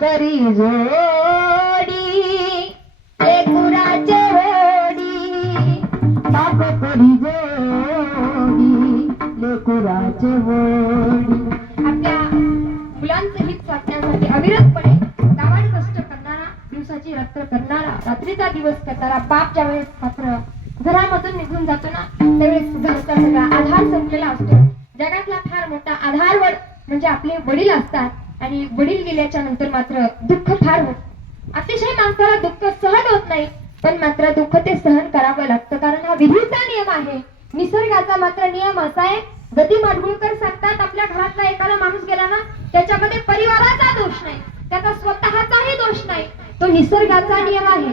करी जोडी लेकुराचे वडी बाप करी जोडी लेकुराचे वडी. आपल्या मुलांचे हित साधण्यासाठी अविरतपणे गावात कष्ट करणारा, दिवसाची रात्र करणारा, रात्रीचा दिवस करणारा बाप ज्यावेळेस मात्र घरामधून निघून जातो ना, त्यावेळेस घरचा सगळा आधार संपलेला असतो. जगातला फार मोठा आधारवड म्हणजे आपले वडील असतात आणि वडील गेल्याच्या नंतर मात्र दुःख फार होत. अतिशय माणसाला दुःख सहन होत नाही, पण मात्र दुःख ते सहन करावं लागतं, कारण हा विधीचा नियम आहे. निसर्गाचा मात्र नियम असा आहे. गती माडगुळकर सांगतात, आपल्या घरातला एखादा माणूस गेला ना, त्याच्यामध्ये परिवाराचा दोष नाही, त्याचा स्वतःचाही दोष नाही, तो निसर्गाचा नियम आहे.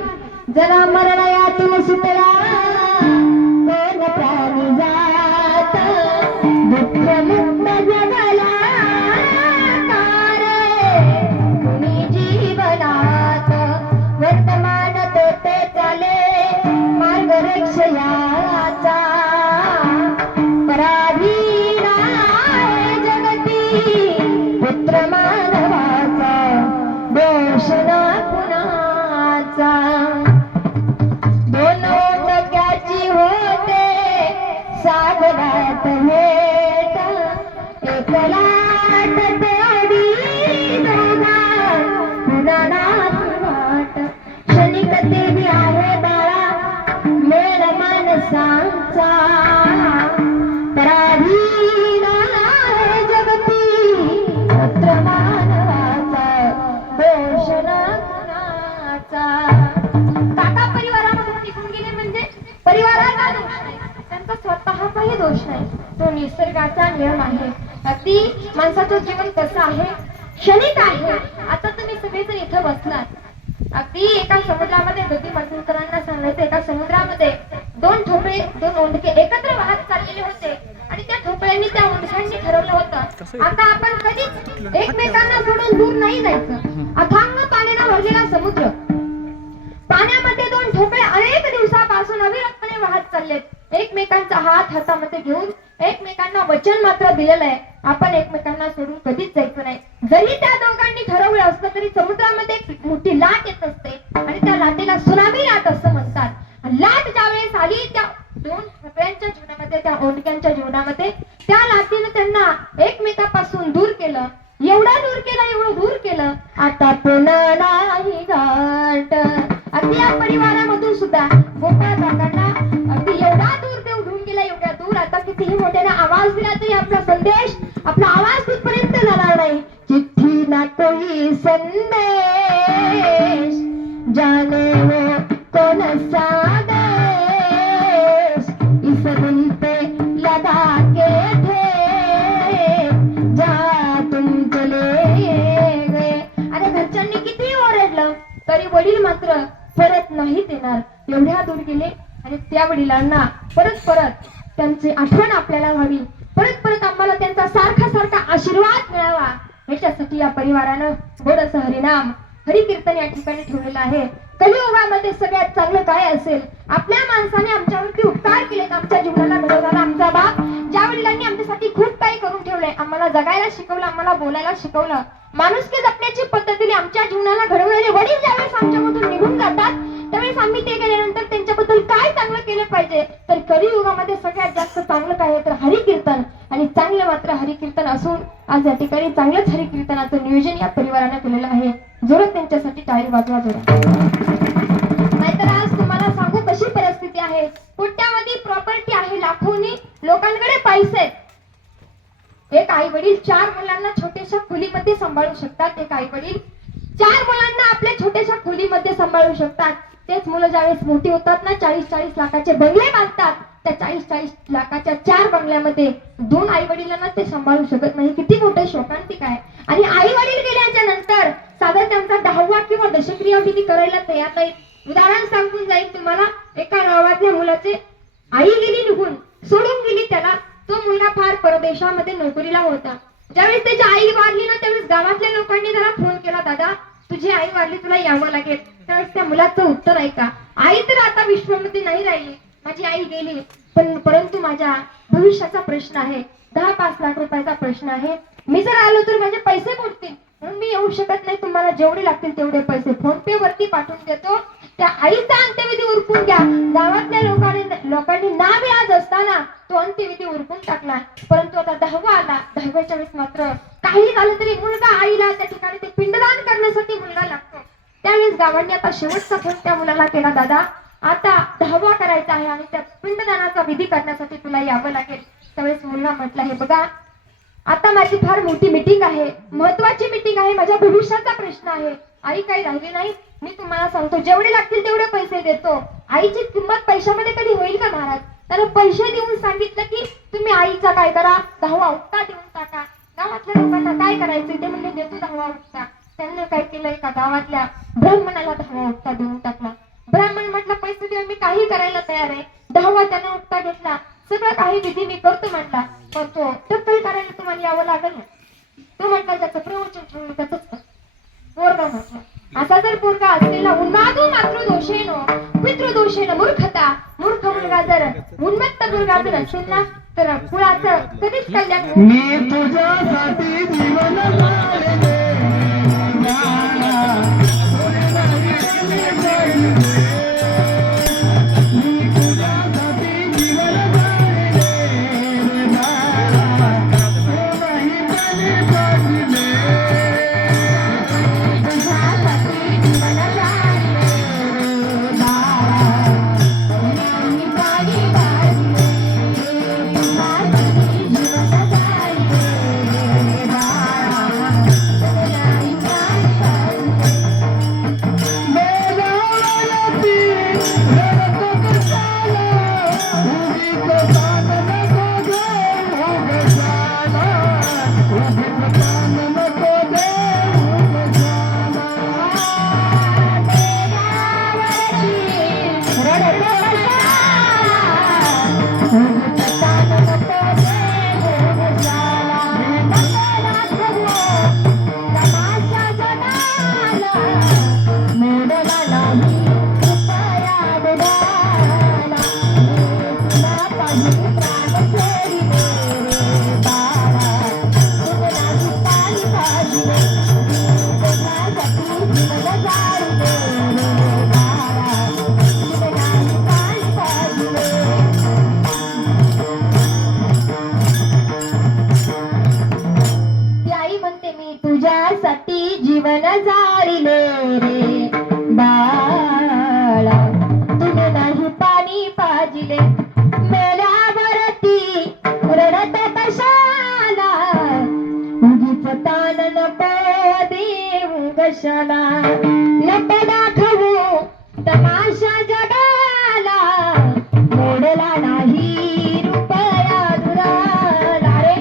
जरा मरणायातून सुटला कोण प्राणी जात, दुःख मुक्त जगाला वर्तमान तोटे चाले मार्ग रक्षयाचा, पराधीन आहे जगती पुत्र मानवाचा, दोष ना कुणाचा. दोन टक्याची होते सागरात भेट, एक लाट तेवढी दोघा पुन्हा देवी आहे बाळा मेर मानसांचा, पराधीन आहे जगती पुत्र मानवाचा, दोष ना कुणाचा. काका परिवारामधून निघून गेले म्हणजे परिवाराचा दोष नाही, त्यांचा स्वतःचाही दोष नाही, तो निसर्गाचा नियम आहे. अगदी माणसाचं जीवन कसं आहे, क्षणिक आहे. आता तुम्ही सगळेजण इथं बसलात, अगदी एका समुद्रामध्ये गती माडगुळकरांना सांगायचं, एका समुद्रामध्ये दोन ठोकळे, दोन ओंडके एकत्र वाहत चाललेले होते आणि त्या ठोकळ्यांनी, त्या ओंडक्यांनी ठरवलं होतं, आता आपण कधीच एकमेकांना सोडून दूर नाही जायचं. अथांग पाण्याने भरलेला समुद्र, पाण्यामध्ये दोन ठोकळे अनेक दिवसापासून अविरतपणे वाहत चाललेत. एकमेकांचा हात हातामध्ये घेऊन एकमेकांना वचन मात्र दिलेलं आहे, आपण एकमेकांना सोडून कधीच जायचं नाही. जरी त्या दोघांनी ठरवलं असतं तरी समुद्रामध्ये एक मोठी लाट येत असते आणि त्या लाटेला सुनामी लाट असं म्हणतात. लाट ज्यावेळेस आली त्या दोन ठोकळ्यांच्या जीवनामध्ये, त्या ओंडक्यांच्या जीवनामध्ये, त्या लाटेनं त्यांना एकमेकापासून दूर केलं, एवढं दूर केलं, आता पुन्हा नाही गाठ. अगदी या परिवारामधून सुद्धा गोपाळ काकांना अगदी एवढा दूर ते उडून गेला, एवढ्या दूर, आता कितीही मोठ्याने आवाज दिला तरी आपला संदेश, आपला आवाज तिथपर्यंत जाणार नाही. चिठ्ठी ना कोई संदेश जाने वो कौन सा देश, इस दिल पे लगा के थे जा तुम चले गए. अरे घरच्यांनी किती ओरडलं तरी वडील मात्र परत नाहीत येणार, एवढ्या दूर गेले. आणि त्या वडिलांना परत त्यांची आठवण आपल्याला व्हावी, परत आम्हाला त्यांचा सारखा आशीर्वाद मिळावा, याच्यासाठी या परिवारानं थोडंसं हरिनाम हरिकीर्तन या ठिकाणी ठेवलेलं आहे. कलियुगामध्ये सगळ्यात चांगलं काय असेल, आपल्या माणसाने आमच्यावरती उपकार केलेत, आमच्या जीवनाला घडवणारा आमचा बाप, ज्या वडिलांनी आमच्यासाठी खूप काही करून ठेवलंय, आम्हाला जगायला शिकवलं, आम्हाला बोलायला शिकवलं, माणुसकी जपण्याची पद्धतीने आमच्या जीवनाला घडवणारे वडील ज्यावेळेस आमच्यामधून निघून जातात त्यावेळेस आम्ही ते केल्यानंतर त्यांच्याबद्दल काय चांगलं केलं पाहिजे तर कलियुगामध्ये सगळ्यात जास्त चांगलं काय आहे तर हरिकीर्तन आणि चांगलं मात्र हरिकीर्तन असून आज या ठिकाणी चांगलंच हरिकीर्तनाचं नियोजन या परिवाराने केलेलं आहे. जोरात त्यांच्यासाठी टाळी वाजवा जोरात. नाहीतर आज तुम्हाला सांगू कशी परिस्थिती आहे. कोट्यावधी प्रॉपर्टी आहे, लाखोनी लोकांकडे पैसे आहेत. एक आई वडील 4 मुलांना छोट्याशा खोलीमध्ये सांभाळू शकतात. एक आई वडील 4 मुलांना आपल्या छोट्याशा खोलीमध्ये सांभाळू शकतात. तेच मुलं ज्यावेळेस मोठी होतात ना 40-40 लाखाचे बंगले बांधतात. त्या 40-40 लाखाच्या 4 बंगल्यामध्ये 2 आई वडिलांना ते सांभाळू शकत नाही. किती मोठं शोकांतिक आहे. आणि आई वडील गेल्याच्या नंतर साधा त्यांचा 10वा किंवा दशक्रिया विधी करायला तयार नाही. उदाहरण सांगून जाईल तुम्हाला. एका गावातल्या मुलाचे आई गेली निघून, सोडून गेली त्याला. तो मुलगा फार परदेशामध्ये नोकरीला होता. ज्यावेळेस त्याची आई वारली ना त्यावेळेस गावातल्या लोकांनी त्याला फोन केला, दादा तुझी आई वारली, तुला यावं लागेल. त्यावेळेस त्या मुलाचं उत्तर ऐका, आई तर आता विश्वामध्ये नाही राहिली, माझी आई गेली, परंतु माझ्या भविष्याचा प्रश्न आहे. 10-5 लाख रुपयाचा प्रश्न आहे. मी जर आलो तर माझे पैसे बुडतील म्हणून मी येऊ शकत नाही. तुम्हाला जेवढे लागतील तेवढे पैसे फोन पे वरती पाठवून देतो. त्या आईचा अंत्यविधी उरकून घ्या. गावातल्या लोकांनी नाविलाज असताना तो अंत्यविधी उरकून टाकला. परंतु आता 10वा आला. 10व्याच्या वेळेस मात्र काही झालं तरी मुलगा आईला त्या ठिकाणी ते पिंडदान करण्यासाठी मुलगा लागतो. त्यावेळेस गावांनी आता शेवटचा फोन त्या मुलाला केला, दादा आता 10वा करायचा आहे आणि त्या पिंडदानाचा विधी करण्यासाठी तुला यावं लागेल. त्यावेळेस मुलगा म्हटला, हे बघा आता माझी फार मोठी मीटिंग आहे, महत्वाची मीटिंग आहे, माझ्या भविष्याचा प्रश्न आहे. आई काही राहिली नाही. मी तुम्हाला सांगतो जेवढे लागतील तेवढे पैसे देतो. आईची किंमत पैशामध्ये कधी होईल का महाराज? त्याला पैसे देऊन सांगितलं की तुम्ही आईचा काय करा 10वा उक्ता देऊन टाका. गावातल्या लोकांना काय करायचं ते म्हणले देतो 10वा उक्ता. त्यांनी काय केलं, एका गावातल्या ब्राह्मणाला 10वा उक्ता देऊन टाकला. ब्राह्मण म्हटलं पैसे देऊन मी काही करायला तयार आहे. 10वा त्याने उक्ता घेतला. सगळं काही विधी मी करतो म्हटला. पण तो टक्कल करायला तुम्हाला यावं लागेल ना. तो म्हटला ज्याचं प्रवचन ठेवलं त्याच पोरगा म्हटलं. असा जर पोरगा असलेला उन्मादू मातृदोषेनो पितृदोषेनो मूर्खता, मूर्ख मुलगा जर उन्मत्त मुलगा जर असेल ना तर कुळाचं कधीच कल्याण होईल. मी तुझ्यासाठी जीवन नको दाखवू तमाशा जगाला, मोडला नाही रुपया दुराला. रे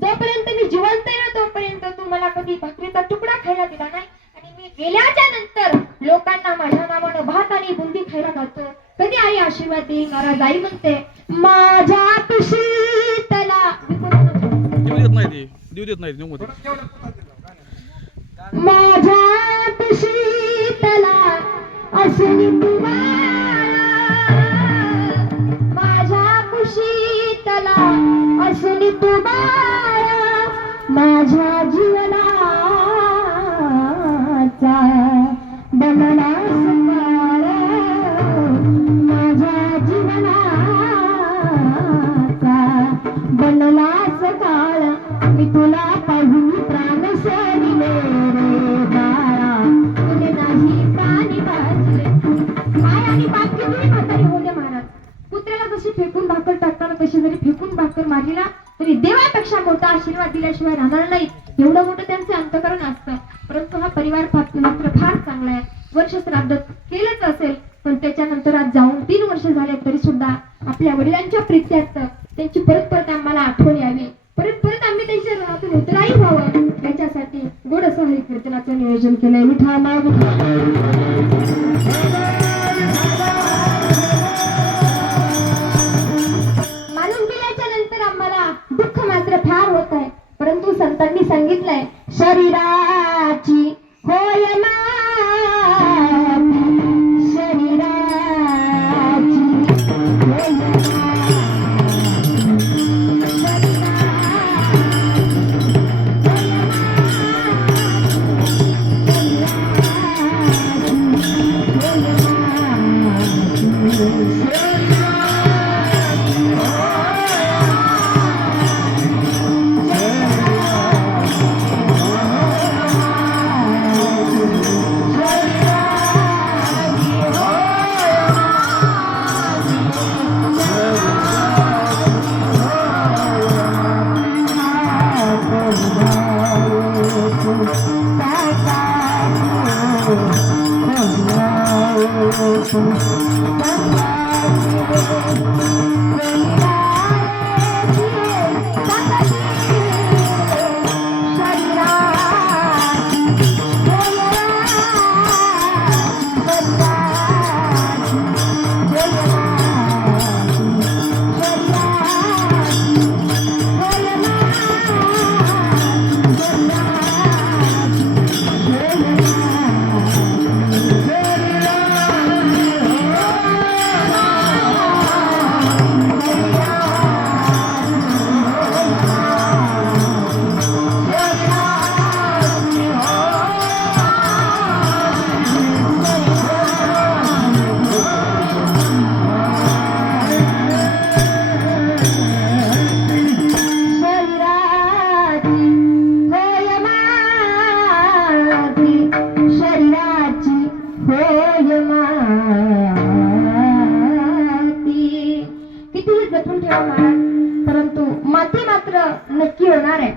जोपर्यंत मी जिवंत आहे ना तोपर्यंत तू मला कधी भाकरीचा तुकडा खायला दिला नाही. आणि मी गेल्याच्या नंतर लोकांना माझ्या नावानं भात आणि बुंदी खायला घालतो. कधी आई आशीर्वाद देईल? महाराज आई म्हणते माझ्या पिशीतला देऊ देत नाही माझ्या पिशीतला असून तुम्हाला, माझ्या कुशीतला असून तुम्हाला, माझ्या जीवनाला बनला सुकारा माझ्या जीवनाचा बनलास काळ मी तुला पाहून प्राण सोडले रे बाळा तुले नाही प्राणी वाचले काय आणि बाप किती म्हातारी होते महाराज पुत्राला जशी फेकून भाकर टाकताना तशी जरी फेकून भाकर मारली ना तरी देवापेक्षा मोठा आशीर्वाद दिल्याशिवाय राहणार नाही एवढं मोठं त्यांचे अंतकरण असतं परंतु हा परिवार मात्र फार चांगला आहे वर्ष श्राद्ध केलंच असेल पण त्याच्यानंतर आज जाऊन 3 वर्ष झाले तरी सुद्धा आपल्या वडिलांच्या प्रीत्यार्थ त्यांची परत परत आम्हाला आठवण यावी परत परत आम्ही त्यांच्या ऋणातून उतराई व्हावं याच्यासाठी गोड असं हरिकीर्तनाचं नियोजन केलंय विठाला दुःख मात्र फार होत आहे परंतु संतांनी सांगितलंय शरीराची होय माती शरीराची होय परंतु माती मात्र नक्की होणार आहे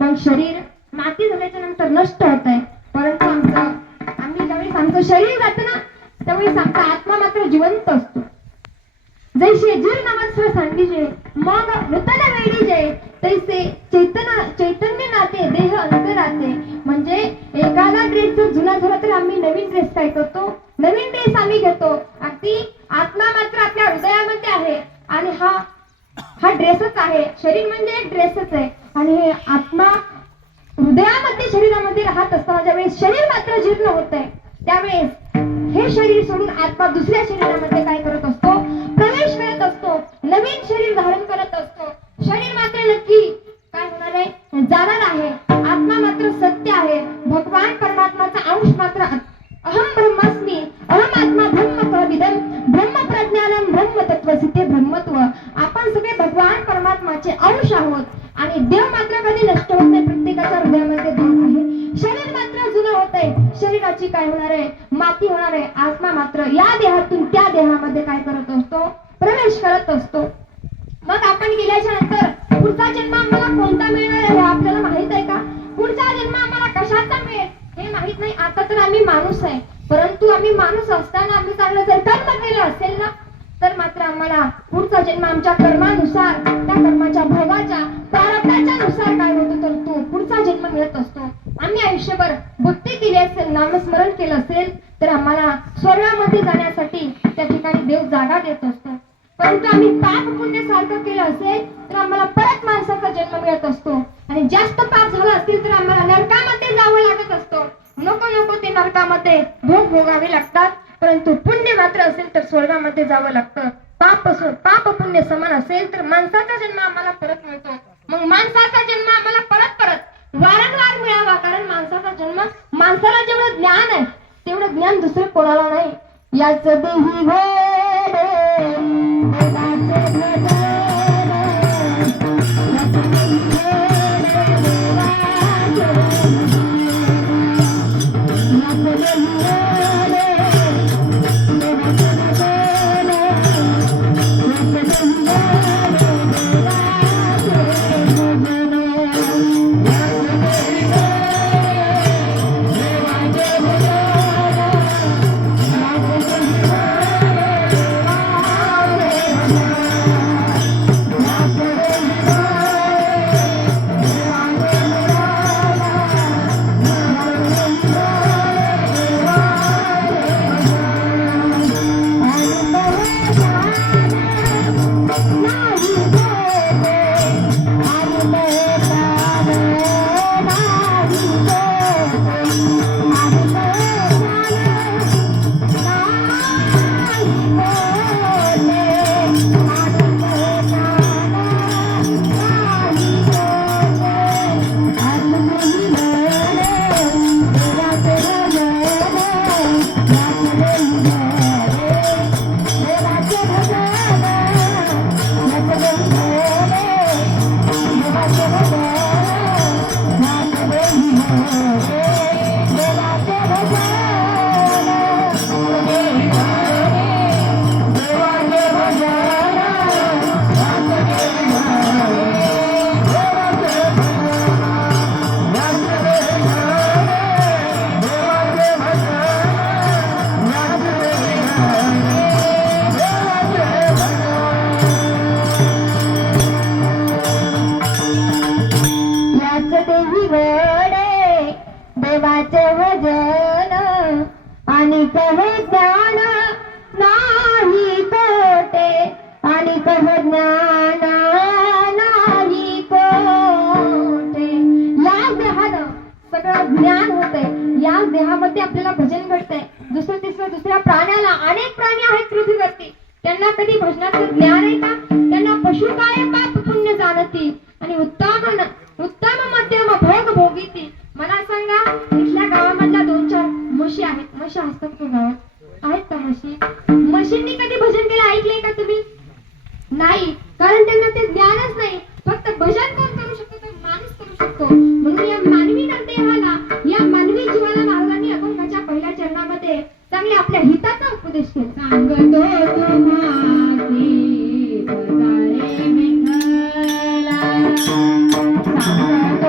पण शरीर माती झाल्याच्या नंतर नष्ट होत आहे परंतु आम्ही ज्यावेळेस आमचं शरीर जातं ना त्यावेळेस आमचा आत्मा मात्र जिवंत असतो जैसे जीर्णवस्त्र सांडीजे मग नूतन वेडीजे तैसे चैतन्य नाते देह अंतराते म्हणजे एखादा ड्रेस जर जुना झाला तर आम्ही नवीन ड्रेस काय करतो नवीन ड्रेस आम्ही घेतो अगदी आत्मा मात्र आपल्या हृदयामध्ये आहे आणि हा ड्रेसच आहे शरीर म्हणजे एक ड्रेसच आहे आणि हे आत्मा हृदयामध्ये शरीरामध्ये राहत असताना ज्यावेळेस शरीर मात्र जीर्ण होत आहे त्यावेळेस हे शरीर सोडून आत्मा दुसऱ्या शरीरामध्ये काय करत असतो प्रवेश करत असतो नवीन शरीर धारण करत असतो शरीर मात्र नक्की काय होणार आहे जाणार आहे आत्मा मात्र सत्य आहे भगवान परमात्माचा अंश मात्र अहम ब्रह्मास्मी अहम आत्मा ब्रह्म कविदम ब्रह्म प्रज्ञानम ब्रह्म तत्वसिते ब्रह्मत्व आपण सगळे भगवान परमात्माचे अंश आहोत आणि देव मात्र कधी नष्ट होत नाही प्रत्येकाच्या हृदयामध्ये देव आहे शरीर मात्र जुनं होत आहे शरीराची काय होणार आहे माती होणार आहे आत्मा मात्र या देहातून त्या देहामध्ये काय करत असतो प्रवेश करत असतो मग आपण गेल्याच्या नंतर पुढचा जन्म आम्हाला कोणता मिळणार आहे आपल्याला माहित आहे का पुढचा जन्म आम्हाला कशाचा मिळेल हे माहित नाही आता तर आम्ही माणूस आहे परंतु आम्ही माणूस असताना आम्ही चांगलं जर कर्म केलं असेल ना तर मात्र आम्हाला पुढचा जन्म आमच्या कर्मानुसार त्या कर्माच्या भोगाच्या प्रारब्धाच्या नुसार काय होतो तर तो पुढचा जन्म मिळत असतो आम्ही आयुष्यभर भक्ती केली असेल नामस्मरण केलं असेल तर आम्हाला स्वर्गामध्ये जाण्यासाठी त्या ठिकाणी देव जागा देत असतो परंतु आम्ही पाप पुण्य सारखं केलं असेल तर आम्हाला परत माणसाचा जन्म मिळत असतो आणि जास्त पाप झालं असेल तर आम्हाला नरकामध्ये जावं लागत असतो नको ते नरकामध्ये भोग भोगावे लागतात परंतु पुण्य मात्र असेल तर स्वर्गामध्ये जावं लागतं पाप पुण्य समान असेल तर माणसाचा जन्म आम्हाला परत मिळतो मग माणसाचा जन्म आम्हाला परत वारंवार मिळावा कारण माणसाचा जन्म माणसाला जेवढं ज्ञान याच देही घोडे देवाचे भजन, याच देही घोडे देवाचे भजन, याच देही घोडे देवाचे भजन, याच देही घोडे देवाचे देवाचे भजन आणि कहे ज्ञान नाही कोटे, आणि कहे ज्ञान नाही कोटे. या देहानं सगळं ज्ञान होते, या देहामध्ये आपल्याला भजन घडतंय. दुसऱ्या प्राण्याला, अनेक प्राणी आहेत पृथ्वीवरती, त्यांना कधी भजनाचं ज्ञान आहे का? त्यांना पशु काय पाप पुण्य जाणती आणि उत्तम मध्यम भोग भोगीती. मला सांगा, इथल्या गावामधल्या 2-4 म्हशी आहेत. म्हशी असतात का गावात? आहेत का म्हशी? म्हशींनी कधी भजन केलं ऐकलंय का तुम्ही? नाही, कारण त्यांना ते ज्ञानच नाही. फक्त भजन कोण करू शकतो? तर माणूस करू शकतो. म्हणून या मानवी देहाला, या मानवी जीवाला महाराजांनी अभंगाच्या पहिल्या चरणामध्ये चांगले आपल्या हिताचा उपदेश केला. सांगतो तुम्हासी पधारे विठ्ठला, सांगतो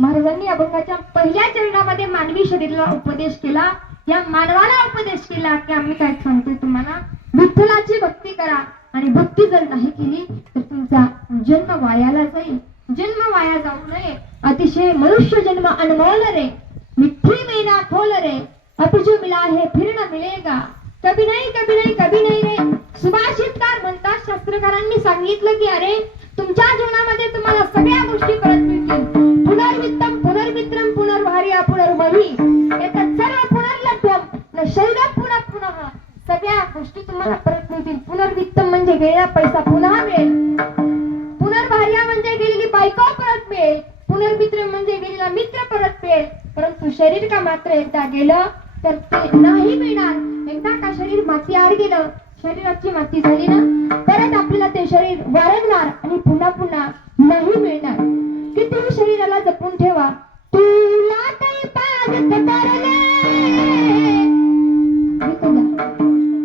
महाराजांनी अभंगाच्या पहिल्या चरणामध्ये मानवी शरीराला उपदेश केला. या मानवाला उपदेश केला की आम्ही काय सांगतोय तुम्हाला, विठ्ठलाची भक्ती करा. आणि भक्ती जर नाही केली तर तुमचा जन्म वायाला जाईल. जन्म वाया जाऊ नये. अतिशय मनुष्य जन्म अनमोल रे, मिठी मैना खोल रे, अब जो मिला है फिर न मिलेगा, कभी नहीं कभी नहीं कभी नहीं रे. सुभाषितकार म्हणतात, शास्त्रकारांनी सांगितलं की अरे तुमच्या जीवनामध्ये तुम्हाला सगळ्या गोष्टी परत मिळतील. पुनर्वित्तम पुनर्मित्रम पुनर्भार्या पुनर्मही, याच्यात सर्व पुनर्लभ्यम न शरीरात पुन्हा पुनः, सगळ्या गोष्टी तुम्हाला परत मिळतील. पुनर्वित्तम म्हणजे गेलेला पैसा पुन्हा मिळेल. पुनर्भार्या म्हणजे गेलेली बायको परत मिळेल. पुनर्मित्र म्हणजे गेलेला मित्र परत मिळेल. परंतु शरीर का मात्र एकदा गेलं तर ते नाही मिळणार. एकदा का शरीर माती आड गेलं, शरीराची माती झाली ना, परत आपल्याला ते शरीर वारंणार आणि पुन्हा पुन्हा नाही मिळणार. कितीही शरीराला जपून ठेवा. तुला काही पाजत करले,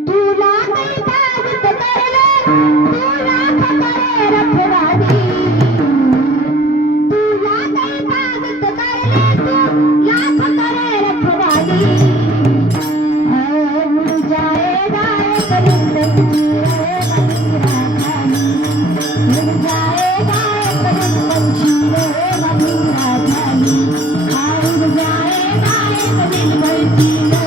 तुला काही पाजत करले, तुला खतरे रखवादी, तुला काही पाजत करले, तुला खतरे रखवादी. उड़ जाएगा एक दिन पंछी रे बंसी राखाली, उड़ जाएगा एक दिन पंछी रे बंसी राखाली, उड़ जाएगा एक दिन पंछी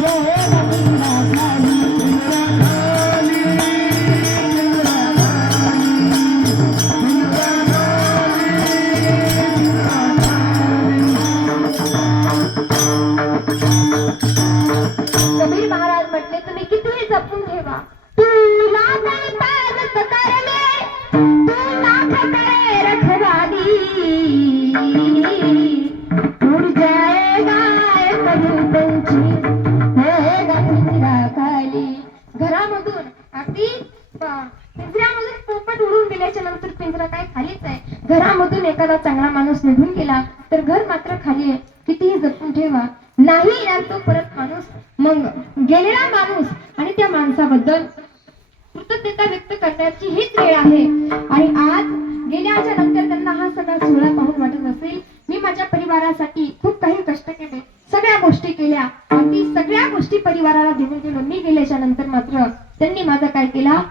रे बंसी राखाली. कबीर महाराज म्हटले, तुम्ही कितीही जपून ठेवा. तुला काही पाजत करले, तुला खतरे रखवादी, उड़ जाएगा एक दिन पंछी हे बंसी राखाली. घरामधून अगदी पिंजऱ्यामधून पोपट उडून गेल्याच्या नंतर पिंजरा काय खालीच आहे. घरामधून एखादा चांगला माणूस निघून गेला तर घर मात्र खाली आहे. कितीही जपून ठेवा, नाही येणार तो परत माणूस. मग गेलेला माणूस आणि त्या माणसाबद्दल कृतज्ञता व्यक्त करण्याची हीच वेळ आहे. आणि आज गेल्याच्या नंतर त्यांना हा सगळा सोहळा पाहून वाटत असेल, मी माझ्या परिवारासाठी खूप काही कष्ट केले, सगळ्या गोष्टी केल्या, आणि सगळ्या गोष्टी परिवाराला देऊन गेलो. मी गेल्याच्या नंतर मात्र त्यांनी माझा काय केला,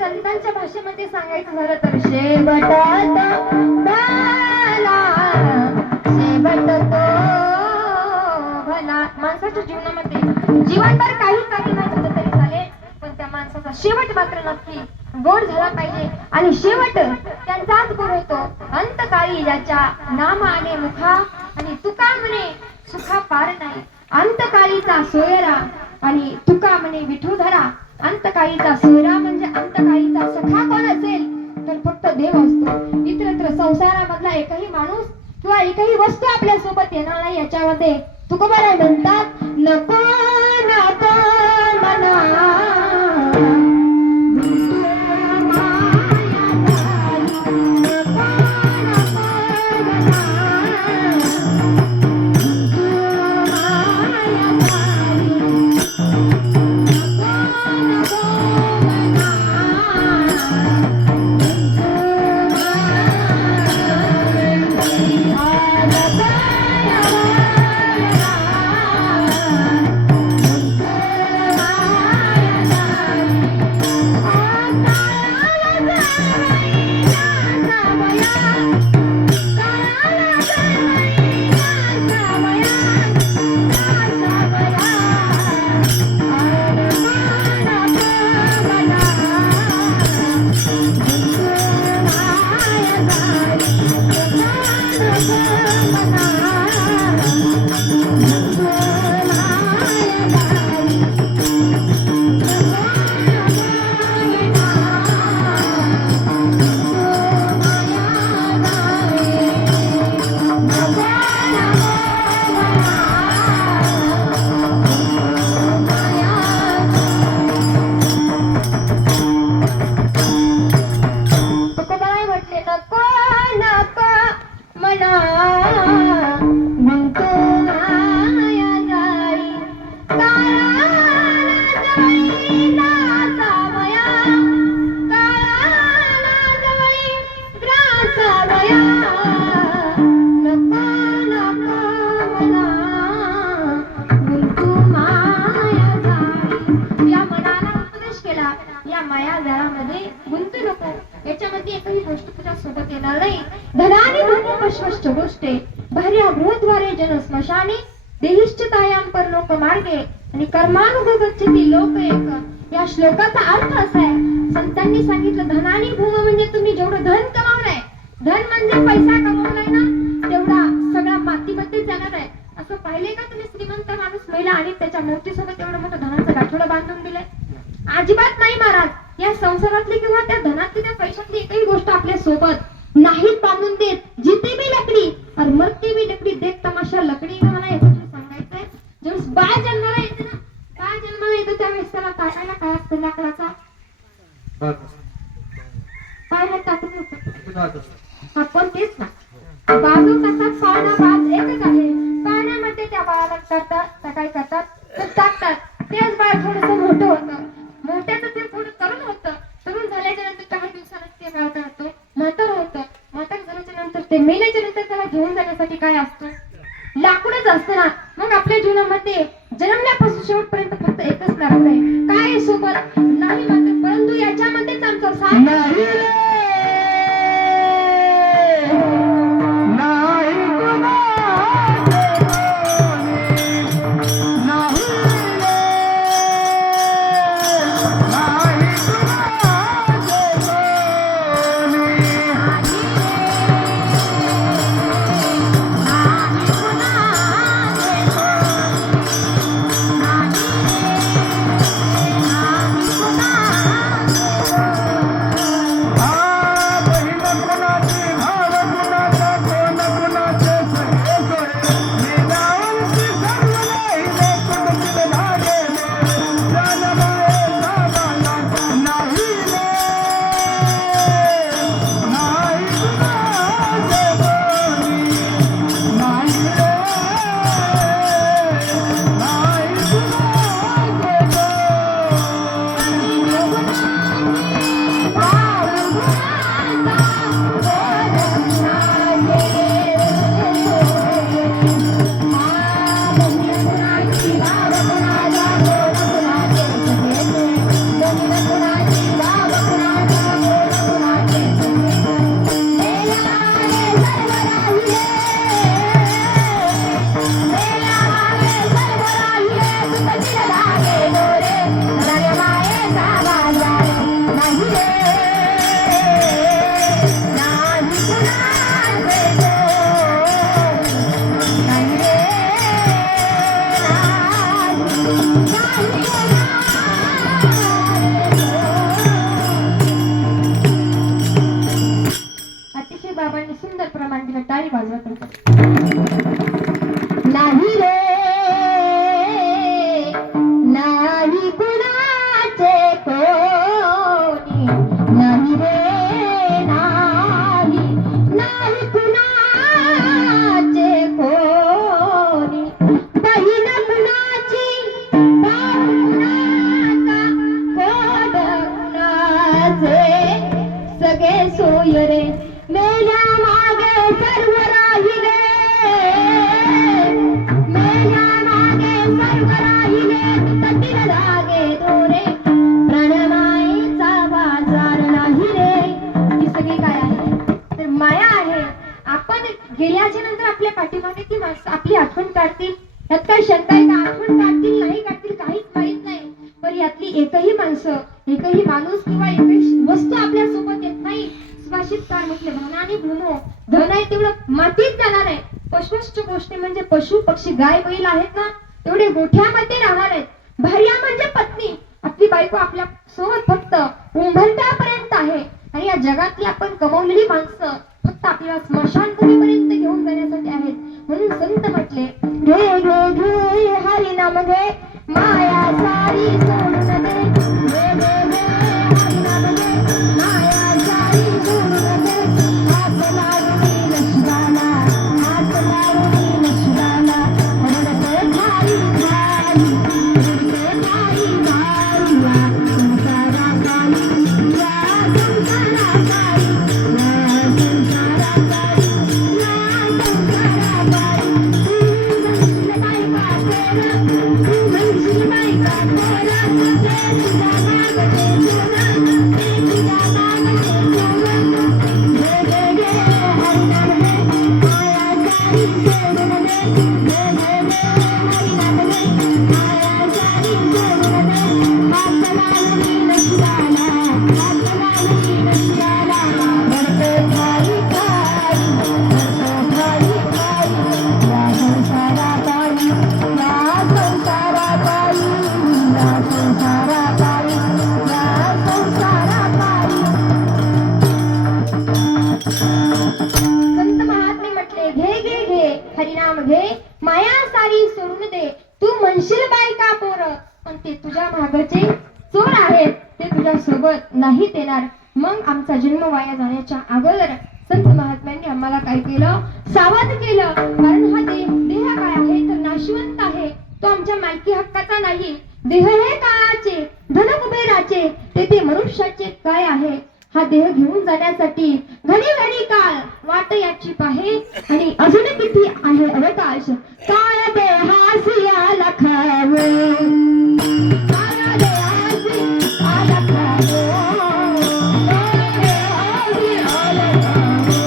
संतांच्या भाषेमध्ये सांगायचं झालं तर शेवट भला. माणसाच्या जीवनामध्ये जीवनभर काही चांगलं नाही झालं तरी चालेल, पण त्या माणसाचा शेवट मात्र नक्की गोड झाला पाहिजे. आणि शेवट त्यांचाच गोड होतो. अंतकाळी ज्याच्या नाम आले मुखा, आणि तुका म्हणे सुखा पार नाही. अंतकाळीचा सोयरा आणि तुका म्हणे विठूधरा. अंतकाळीचा सोयरा म्हणजे अंतकाळीचा सखा कोण असेल तर फक्त देव असतो. इतरत्र संसारामधला एकही माणूस किंवा एकही वस्तू आपल्या सोबत येणार नाही. याच्यामध्ये तुकोबाराय म्हणतात, नको नको मना माया तुकोबाराय म्हटले नको नको मना गुंतू माया जाई काळाला जवळी नाचावया काळाला जवळी ग्रासावया नको नको मना गुंतू माया जाई या मनाला उपदेश केला या माया जाळामध्ये गुंतू नको याच्यामध्ये एकही गोष्ट तुझ्या सोबत येणार नाही धनाने धुनी पश्वश्च गोष्टे भार्या गृहद्वारे जन स्मशाने देहिश्चितायाम परलोक मार्गे आणि कर्मानुगच्छति लोक एक या श्लोकाचा अर्थ असा आहे संतांनी सांगितलं धनाने भूम म्हणजे तुम्ही जेवढं धन कमावलंय धन म्हणजे पैसा कमवलाय ना तेवढा सगळा मातीमध्ये जाणार आहे असं पाहिले का तुम्ही श्रीमंत माणूस महिला आणि त्याच्या मूर्तीसोबत एवढं मोठं धनाचं गाठोडं बांधून दिलंय अजिबात नाही महाराज या संसारातली किंवा त्या धनातली त्या पैशातली एकही गोष्ट आपल्या सोबत नाहीत बांधून देत जिथे भी लकडी और मरती भी लकडी देख तमाशा लकडी का मला याच्यातून सांगायचंय जेव्हा बाळ जन्माला येते ना बाळ जन्माला येतो त्यावेळेस त्याला टाकायला काय असतं लाकडाचा पाय हात टाकून होतं आपण तेच ना बाजू टाकतात पाळणा बाज एकच आहे पाळण्यामध्ये त्या बाळाला टाकतात त्या काय करतात तर टाकतात तेच बाळ थोडस मोठं होतं मोठ्याचं ते थोडं तरुण होतं तरुण झाल्याच्या नंतर काही दिवसांनी ते काय होतं म्हातार होतं म्हातार झाल्याच्या नंतर ते मेल्याच्या नंतर त्याला घेऊन जाण्यासाठी काय असतं लाकूडच असतं ना मग आपल्या जीवनामध्ये जन्मल्यापासून शेवटपर्यंत फक्त एकच लाकूड आहे काय सोबत नाही मात्र परंतु याच्यामध्येच आमचा साथ नाही रे, नाही कुणाचे कोणी, नाही रे, नाही कुणाचे कोणी. हा बहीण कुणाची, भाव कुणाचा, कोण कुणाचे सगळे सोडे. निरावंती सर्व नाही रे, कुटुंबील धागे मोडे. जनमायेचा बाला नाही रे, नाही कुणाचे कोणी, नाही रे, नाही अतिशय बाबांनी सुंदर प्रमाण दिलं टाळी वाजवत होतं नाही रे नाही कुणाचे कोणी नाही रे नाही नाही कुणाचे कोणी बहीण कुणाची भाऊ कुणाचा कोड कुणाचे सगळे सोय रे मेल्या मागे सर्व राहिले मेल्या मागे सर्व राहिले कठीण धागे दोरे प्रणमाईचा बाजार नाही रे ही सगळी काय आहे तर माया आहे आपण गेल्याच्या नंतर आपल्या पाठीमागे ती माणसं आपली आठवण काढतील यात काही शंका आहे का आठवण काढतील नाही काढतील काहीच माहित नाही पण यातली एकही माणसं एकही माणूस किंवा एकही वस्तू आपल्या सोबत येत नाही सुभाषित काय म्हटले धनाने भूमो धन आहे तेवढं मातीत जाणार आहे पण पशुश्च गोष्टी म्हणजे पशु पक्षी गाय बैल आहेत ना तेवढे गोठ्यामध्ये राहणार आहेत. भार्या म्हणजे पत्नी, आपली बायको आपल्या सोबत फक्त उंबरठ्यापर्यंत आहे आणि या जगातली आपण कमवलेली माणसं फक्त आपल्याला स्मशानभूमीपर्यंत घेऊन जाण्यासाठी आहेत. म्हणून संत म्हटले घे घे घे हरी नाम घे माया सारी सोडून दे. घे घे घे हरी नाम घे माया सारी सोडून दे. हात लागली नशिबाला, हात लागली नशिबाला, रडते खाली खाली, रडते खाली खाली, या संसारा खाली, या संसारा खाली, या संसारा खाली, या संसारा खाली. तू म्हणशील बायका पोरं, तू म्हणशील बायका पोरं, ते तुझ्या मागचे पोरं, ते तुझ्या मागचे पोरं. घे घे घे हरी नाम घे माया सारी सोडून दे. घे घे घे हरी नाम घे माया सारी सोडून दे. हात लागली नशिबाला, हात लागली नशिबाला, रडते खाली खाली, रडते खाली खाली, या संसारा खाली, या संसारा खाली, या संसारा खाली, या संसारा खाली. संत महात्मे म्हटले घे घे घे हरिनाम घे माया सारी सोडून दे. तू म्हणशील बायका पोरं पण ते तुझ्या मागचे चोर आहेत, ते तुझ्या सोबत नाहीत येणार. मग आमचा जन्म वाया जाण्याच्या अगोदर संत महात्म्यांनी आम्हाला काय केलं, सावध केलं. कारण हा देह काय आहे तर नाशवंत आहे, तो आमच्या मालकी हक्काचा नाही. देह हे काळाचे धन कुबेराचे, ते मनुष्याचे काय आहे. हा देह घेऊन जाण्यासाठी घडी घडी काळ वाट याची पाहे आणि अजून किती आहे अवकाश. काळ देहासी आला खावे, काळ देहासी आला खावे, काळ देहासी आला खावे,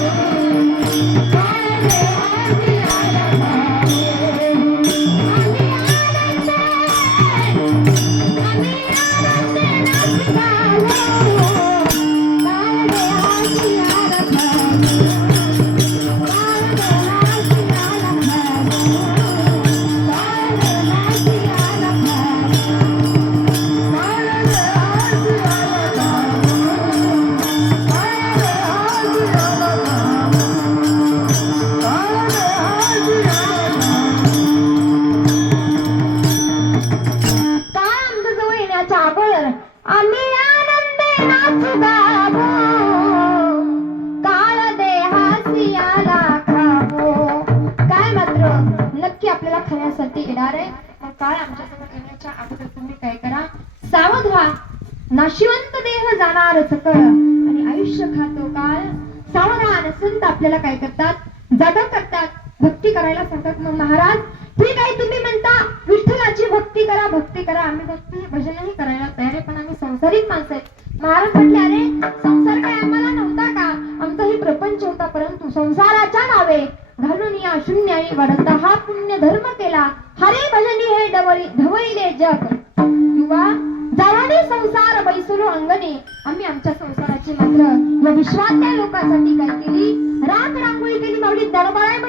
काळ देहासी आला खावे. आम्ही आनंदे नाचतालो, काळ देहासी आला खावे, काळ देहासी आला खावे, काळ देहासी आला खावे, काळ देहासी आला काळ आमच्या जवळ येण्याच्या अगोदर आम्ही आनंदे नाचू गावो, काळ देहासी आला खावो. काय मात्र नक्की आपल्याला खाण्यासाठी येणार आहे. मग काळ आमच्या जवळ येण्याच्या अगोदर तुम्ही काय करा, सावध व्हा. नाशिवंत देह जाणार सकळ आणि आयुष्य खातो काळ. सावधान संत आपल्याला काय करतात, जागा करतात, भक्ती करायला सांगतात. मग महाराज ठीक आहे तुम्ही म्हणता विठ्ठलाची भक्ती करा, भक्ती करा. आम्ही भक्ती भजनही करायला तयार आहे, पण आम्ही संसारिक माणसं आहेत. महाराज म्हटले अरे संसार काय आम्हाला नव्हता का, आमचाही प्रपंच होता, परंतु संसाराच्या नावे घालून या शून्याई वाढवता हा पुण्य धर्म केला. हरे भजनी हे धवळीले जग, युवा जावाने संसार बैसलो अंगणे. आम्ही आमच्या संसाराची मात्र या विश्वातल्या लोकांसाठी काय केली, राख रांगोळी केली. माऊली दरबारा